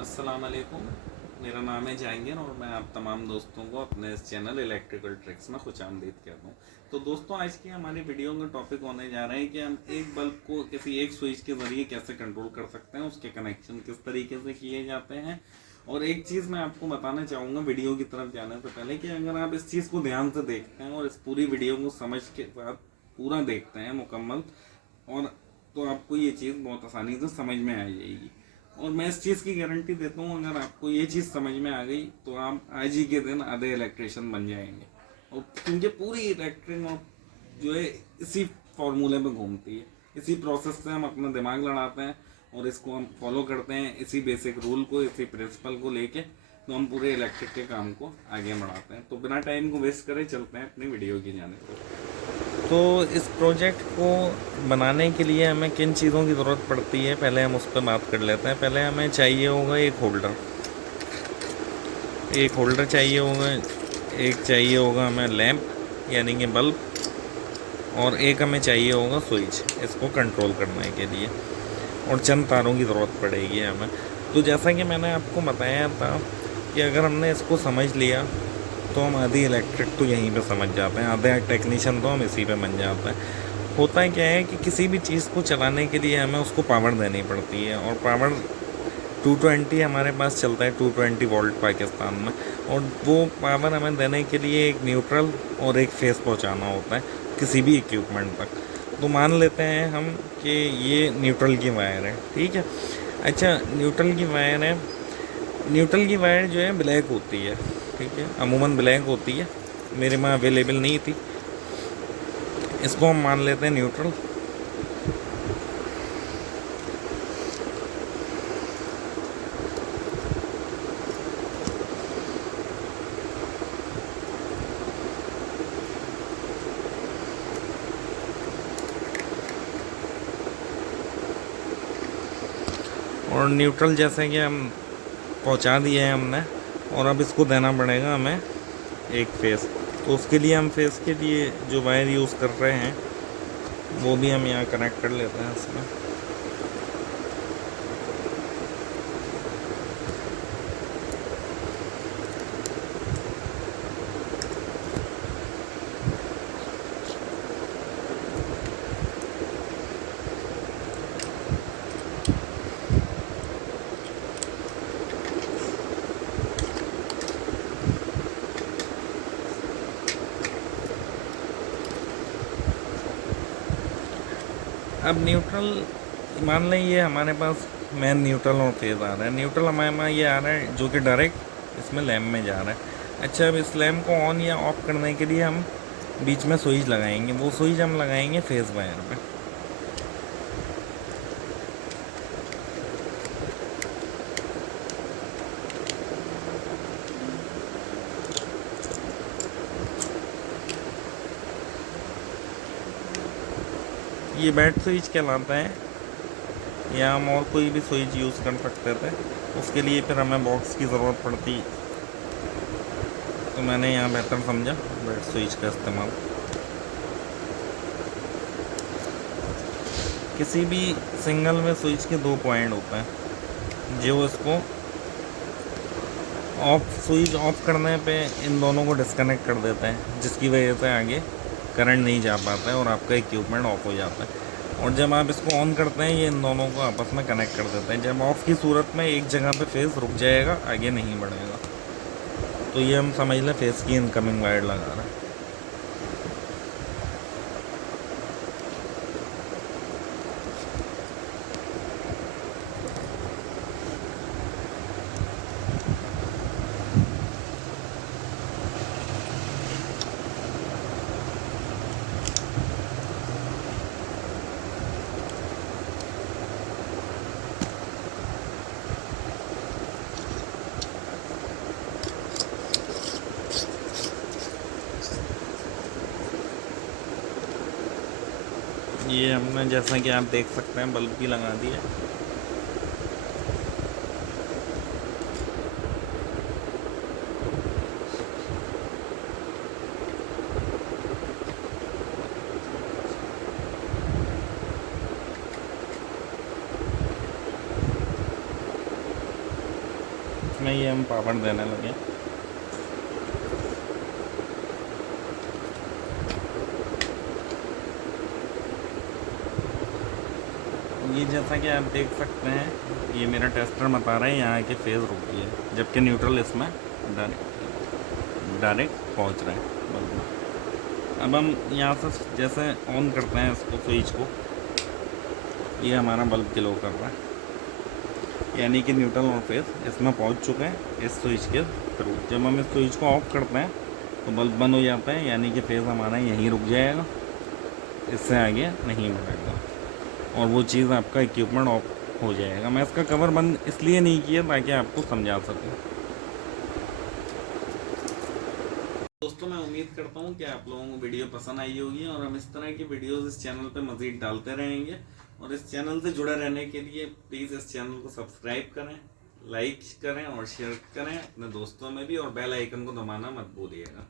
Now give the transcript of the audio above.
अस्सलाम वालेकुम। मेरा नाम है जहांगीर और मैं आप तमाम दोस्तों को अपने इस चैनल इलेक्ट्रिकल ट्रिक्स में खुशामदीद कहता हूँ। तो दोस्तों, आज की हमारी वीडियो का टॉपिक होने जा रहा है कि हम एक बल्ब को किसी एक स्विच के ज़रिए कैसे कंट्रोल कर सकते हैं, उसके कनेक्शन किस तरीके से किए जाते हैं। और एक चीज़ मैं आपको बताना चाहूँगा वीडियो की तरफ जाने से पहले कि अगर आप इस चीज़ को ध्यान से देखते हैं और इस पूरी वीडियो को समझ के बाद पूरा देखते हैं मुकम्मल, और तो आपको ये चीज़ बहुत आसानी से समझ में आ जाएगी। और मैं इस चीज़ की गारंटी देता हूँ, अगर आपको ये चीज़ समझ में आ गई तो आप आज ही के दिन आधे इलेक्ट्रिशियन बन जाएंगे। और क्योंकि पूरी इलेक्ट्रिक और जो है इसी फॉर्मूले में घूमती है, इसी प्रोसेस से हम अपना दिमाग लड़ाते हैं और इसको हम फॉलो करते हैं, इसी बेसिक रूल को, इसी प्रिंसिपल को लेके तो हम पूरे इलेक्ट्रिक के काम को आगे बढ़ाते हैं। तो बिना टाइम को वेस्ट करे चलते हैं अपनी वीडियो की जाने। तो इस प्रोजेक्ट को बनाने के लिए हमें किन चीज़ों की ज़रूरत पड़ती है, पहले हम उस पर बात कर लेते हैं। पहले हमें चाहिए होगा एक होल्डर चाहिए होगा, एक चाहिए होगा हमें लैंप यानी कि बल्ब, और एक हमें चाहिए होगा स्विच इसको कंट्रोल करने के लिए, और चंद तारों की ज़रूरत पड़ेगी हमें। तो जैसा कि मैंने आपको बताया था कि अगर हमने इसको समझ लिया तो हम आधी इलेक्ट्रिक तो यहीं पे समझ जाते हैं, आधे टेक्नीशियन तो हम इसी पे बन जाते हैं। होता है क्या है कि किसी भी चीज़ को चलाने के लिए हमें उसको पावर देनी पड़ती है, और पावर 220 हमारे पास चलता है, 220 वोल्ट पाकिस्तान में। और वो पावर हमें देने के लिए एक न्यूट्रल और एक फेस पहुंचाना होता है किसी भी इक्विपमेंट तक। तो मान लेते हैं हम कि ये न्यूट्रल की वायर है, ठीक है। अच्छा, न्यूट्रल की वायर है, न्यूट्रल की वायर जो है ब्लैक होती है, ठीक है, अमूमन ब्लैक होती है, मेरे में अवेलेबल नहीं थी। इसको हम मान लेते हैं न्यूट्रल। और न्यूट्रल जैसे कि हम पहुंचा दिए हैं हमने, और अब इसको देना पड़ेगा हमें एक फेस। तो उसके लिए हम फेस के लिए जो वायर यूज़ कर रहे हैं वो भी हम यहाँ कनेक्ट कर लेते हैं इसमें। अब न्यूट्रल मान लें ये हमारे पास मेन न्यूट्रल और फेज आ रहा है। न्यूट्रल हमारे पास ये आ रहा है जो कि डायरेक्ट इसमें लैम्प में जा रहा है। अच्छा, अब इस लैम्प को ऑन या ऑफ करने के लिए हम बीच में स्विच लगाएंगे, वो स्विच हम लगाएंगे फेज वायर पे। ये बैट स्विच कहलाता है, या हम और कोई भी स्विच यूज़ कर सकते थे। उसके लिए फिर हमें बॉक्स की ज़रूरत पड़ती, तो मैंने यहाँ बेहतर समझा बैट स्विच का इस्तेमाल। किसी भी सिंगल में स्विच के 2 पॉइंट होते हैं, जो इसको स्विच ऑफ करने पे इन दोनों को डिस्कनेक्ट कर देते हैं, जिसकी वजह से आगे करंट नहीं जा पाता है और आपका इक्विपमेंट ऑफ हो जाता है। और जब आप इसको ऑन करते हैं, ये इन दोनों को आपस में कनेक्ट कर देते हैं। जब ऑफ की सूरत में एक जगह पे फेस रुक जाएगा, आगे नहीं बढ़ेगा। तो ये हम समझ लें फेस की इनकमिंग वायर लगा रहे हैं। ये हमने, जैसा कि आप देख सकते हैं, बल्ब भी लगा दिया। इसमें ये हम पापड़ देने लगे। ये जैसा कि आप देख सकते हैं, ये मेरा टेस्टर बता रहा है यहाँ के फेज़ रुक गई है, जबकि न्यूट्रल इसमें डायरेक्ट पहुँच रहा है बल्ब में। अब हम यहाँ से जैसे ऑन करते हैं इसको, स्विच को, ये हमारा बल्ब ग्लो कर रहा है, यानी कि न्यूट्रल और फेज़ इसमें पहुँच चुके हैं इस स्विच के थ्रू। जब हम इस स्विच को ऑफ करते हैं तो बल्ब बंद हो जाता है, यानी कि फेज़ हमारा यहीं रुक जाएगा, इससे आगे नहीं बढ़ेगा और वो चीज़ आपका इक्विपमेंट ऑफ हो जाएगा। मैं इसका कवर बंद इसलिए नहीं किया ताकि आपको समझा सकूं। दोस्तों मैं उम्मीद करता हूं कि आप लोगों को वीडियो पसंद आई होगी और हम इस तरह की वीडियोस इस चैनल पे मज़ीद डालते रहेंगे। और इस चैनल से जुड़े रहने के लिए प्लीज़ इस चैनल को सब्सक्राइब करें, लाइक करें और शेयर करें अपने दोस्तों में भी, और बेल आइकन को दबाना मत भूलिएगा।